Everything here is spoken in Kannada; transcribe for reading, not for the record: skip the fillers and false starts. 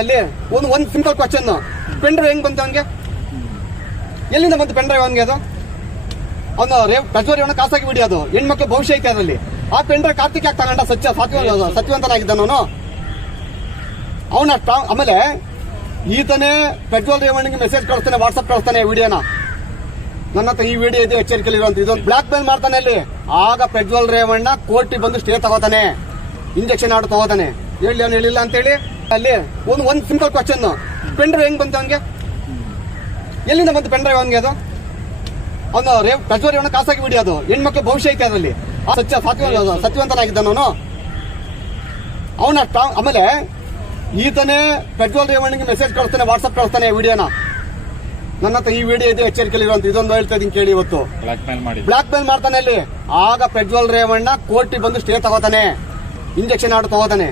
ಅಲ್ಲಿ ಒಂದು ಸಿಂಪಲ್ ಕ್ವಶನ್, ಪೆನ್ ಡ್ರೈವ್ ಹೆಂಗ್ ಬಂತು ಅವನಿಗೆ? ಎಲ್ಲಿಂದ ಬಂತು ಪೆನ್ ಡ್ರೈವ್ ಅವನಿಗೆ? ಅದು ಅವನು ಪ್ರಜ್ವಲ್ಯವನ್ನ ಖಾಸಗಿ ವಿಡಿಯೋ, ಅದು ಹೆಣ್ಮಕ್ಳು ಭವಿಷ್ಯ ಐತೆ ಅದರಲ್ಲಿ. ಆ ಪೆನ್ ಡ್ರೈವ್ ಕಾರ್ತಿಕ್ ಯಾಕೆ ತಗೊಂಡ? ಸತ್ಯವಂತನಾಗಿದ್ದಾನ ಅವನ. ಆಮೇಲೆ ಈತನೇ ಪ್ರಜ್ವಲ್ ರೇವಣ್ಣಗೆ ಮೆಸೇಜ್ ಕಳಿಸ್ತಾನೆ, ವಾಟ್ಸ್ಆಪ್ ಕಳಿಸ್ತಾನೆ ವಿಡಿಯೋನ. ನನ್ನ ಹತ್ರ ಈ ವಿಡಿಯೋ ಇದೆ, ಎಚ್ಚರಿಕೆಯಲ್ಲಿ ಇರುವಂತ. ಇದೊಂದು ಬ್ಲಾಕ್ ಮೇಲ್ ಮಾಡ್ತಾನೆ ಅಲ್ಲಿ. ಆಗ ಪ್ರಜ್ವಲ್ ರೇವಣ್ಣ ಕೋರ್ಟಿಗೆ ಬಂದು ಸ್ಟೇ ತಗೋತಾನೆ, ಇಂಜೆಕ್ಷನ್ ಆರ್ಡರ್ ತಗೋತಾನೆ. ಹೇಳಿ ಅವನು ಹೇಳಿಲ್ಲ ಅಂತ ಹೇಳಿ. ಅಲ್ಲಿ ಒಂದು ಸಿಂಪಲ್ ಕ್ವಶನ್, ಪೆನ್ ಡ್ರೈವ್ ಹೆಂಗ್ ಬಂತು ಅವನಿಗೆ? ಎಲ್ಲಿಂದ ಬಂತು ಪೆನ್ ಡ್ರೈವ್ ಅವನಿಗೆ? ಅದು ಅವನು ಪ್ರಜ್ವಲ್ಯವನ್ನ ಖಾಸಗಿ ವಿಡಿಯೋ, ಅದು ಹೆಣ್ಮಕ್ಳು ಭವಿಷ್ಯ ಐತೆ ಅದರಲ್ಲಿ. ಸತ್ಯವಂತನಾಗಿದ್ದಾನ ಅವನ. ಆಮೇಲೆ ಈತನೇ ಪ್ರಜ್ವಲ್ ರೇವಣ್ಣಗೆ ಮೆಸೇಜ್ ಕಳಿಸ್ತಾನೆ, ವಾಟ್ಸ್ಆಪ್ ಕಳಿಸ್ತಾನೆ ವಿಡಿಯೋನ. ನನ್ನ ಹತ್ರ ಈ ವಿಡಿಯೋ ಇದೆ, ಎಚ್ಚರಿಕೆಯಲ್ಲಿ ಇರುವಂತ. ಇದೊಂದು ಹೇಳ್ತಾ ಇದೀನಿ ಕೇಳಿ. ಇವತ್ತು ಬ್ಲಾಕ್ ಮೇಲ್ ಮಾಡ್ತಾನೆ ಅಲ್ಲಿ. ಆಗ ಪ್ರಜ್ವಲ್ ರೇವಣ್ಣ ಕೋರ್ಟಿಗೆ ಬಂದು ಸ್ಟೇ ತಗೋತಾನೆ, ಇಂಜೆಕ್ಷನ್ ಆರ್ಡರ್ ತಗೋತಾನೆ.